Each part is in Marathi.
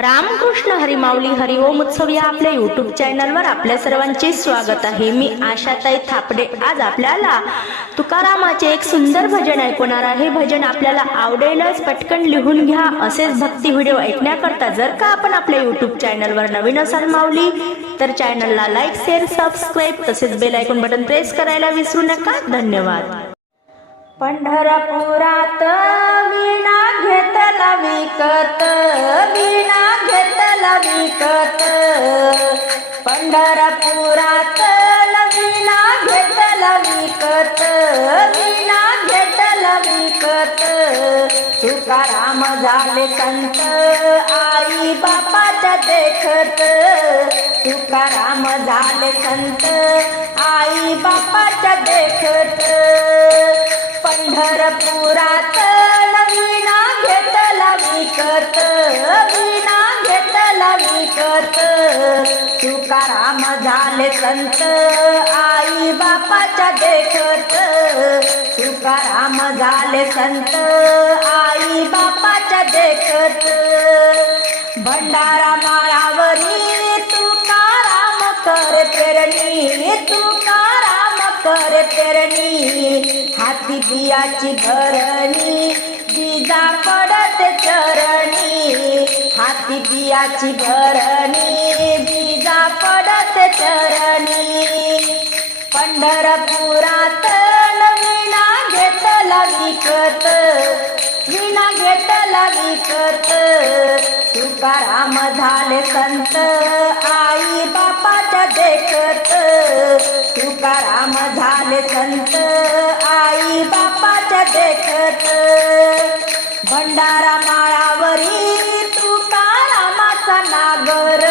रामकृष्ण हरिमावली हरिओम उत्सव या आपल्या युट्यूब चॅनलवर आपल्या सर्वांचे स्वागत आहे. मी आशाताई थापडे. आज आपल्याला तुकारामाचे एक सुंदर भजन ऐकवणार आहे. भजन आपल्याला आवडेलच. पटकन लिहून घ्या. असेच भक्ती व्हिडिओ ऐकण्याकरता जर का आपण आपल्या युट्यूब चॅनलवर नवीन असाल माऊली तर चॅनलला लाईक शेअर सबस्क्राईब तसेच बेल ऐकून बटन प्रेस करायला विसरू नका. धन्यवाद. पंढरपुरात विणा घेतला विकत. शिकत पंढरपुरात वीणा घेतला विकत. वीणा घेतला विकत. तुकाराम झाले संत. आई बापाच्या देखत. तुकाराम झाले संत. आई बापाच्या देखत. पंढरपुरात वीणा घेतला विकत. ऐकत तुकाराम झाले संत. आई बापाच्या देखत तुकाराम झाले संत. आई बापाच्या देखत भंडारा माळावरी तुकाराम कर पेरणी. तुकाराम कर पेरणी. हाती बियाची भरणी जिजा पडत हाती बियाची भरणी बीजा पडत चरणी. पंढरपुरात विणा घेतला विकत विणा घेतला विकत. तुकाराम झाले संत आई बापाच्या देखत. तुकाराम झाले संत आई बापाच्या देखत. भंडारा माळावरी तुकारामाचा नागर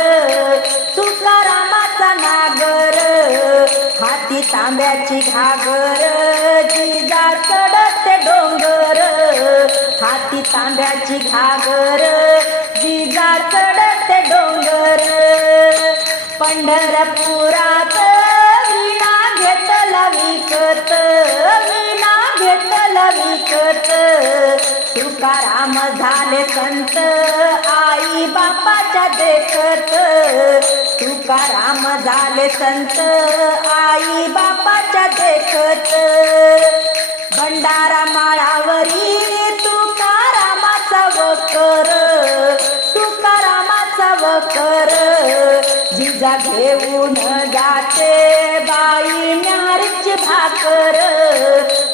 तुकारामाचा नागर हाती तांब्याची घागर जिजा चढते डोंगर हाती तांब्याची घागर जिजा चढते डोंगर. पंढरपुरात विना घेतला विकत विना घेतला विकत. तुकाराम झाले संत बापाच्या देखत तुकाराम झाले संत. आई बापाच्या देखत भंडारा माळावरी तुकारामाचा वकर. तुकारामाचा वकर. जिजा घेऊन जाते बाई म्यारीची भाकर.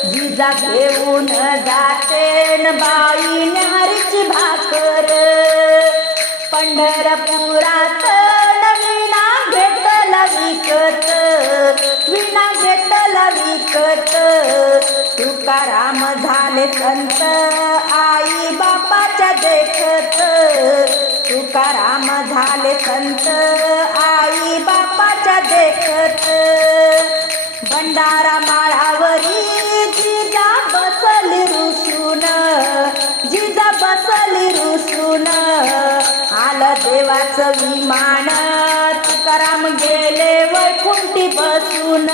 जिजा घेऊन जाते न बाई म्यारीची भाकर. पंढरपुरात नवीना घेतला विकत विना घेतला विकत. तुकाराम झाले संत आई बापाच्या देखत. तुकाराम झाले संत आई बापाच्या देखत. भंडारा आलं देवाचं विमान. तुकाराम गेले वैकुंठी बसून?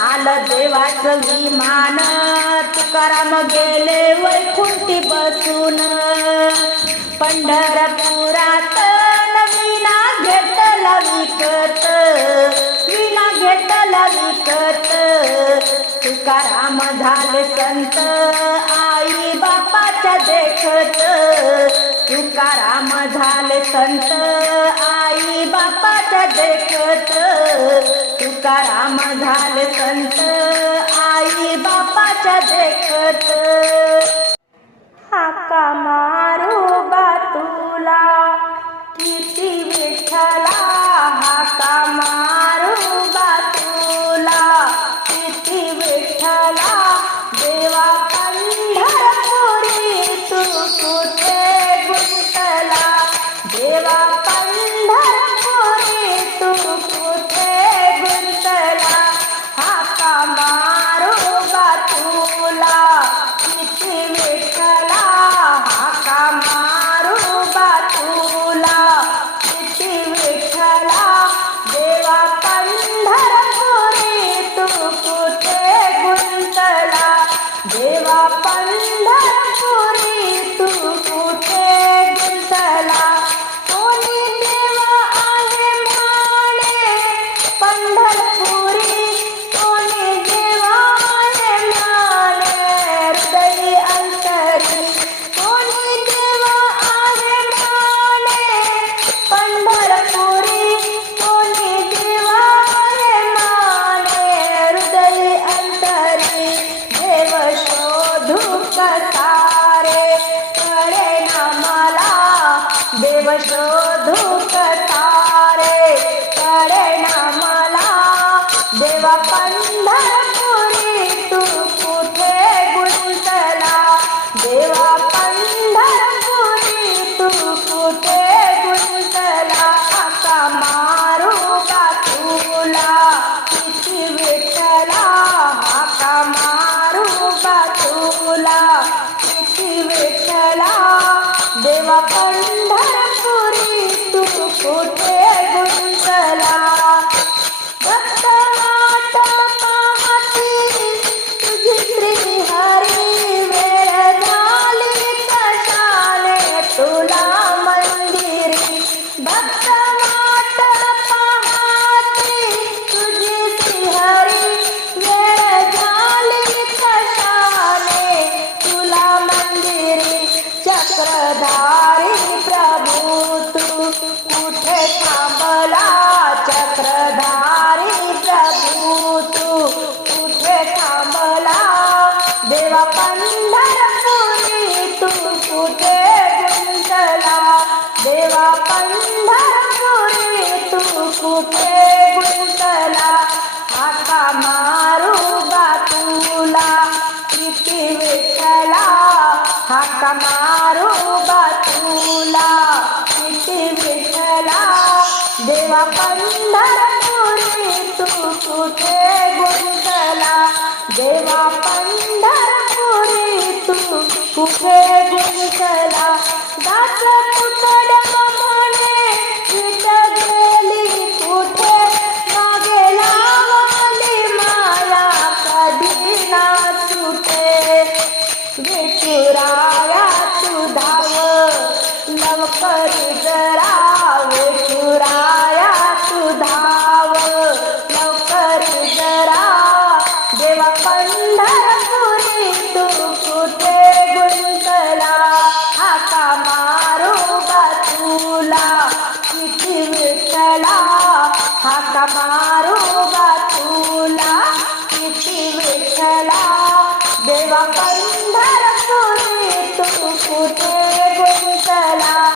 आलं देवाचं विमान. तुकाराम गेले वैकुंठी बसून? पंढरपुरात विना घेतला विकत. विना घेतला विकत. तुकाराम झाले संत. आई देखत तुकाराम झाले संत. आई बापाच्या देखत तुकाराम झाले संत. आई बापाच्या देखत. हा कामा देव शोधू सारे कळेना मला. देवा पंढरपुरी तू तू देवा पंढरपुरी तू कुठे गुंतला आता मारू बा तुला किती विठ्ठला हाका मारू बा तुला किती विठ्ठला देवा पंढरपुरी तू कुठे गुंतला देवा पंढरपुरी तू कुठे गुंतला दास तुकड्या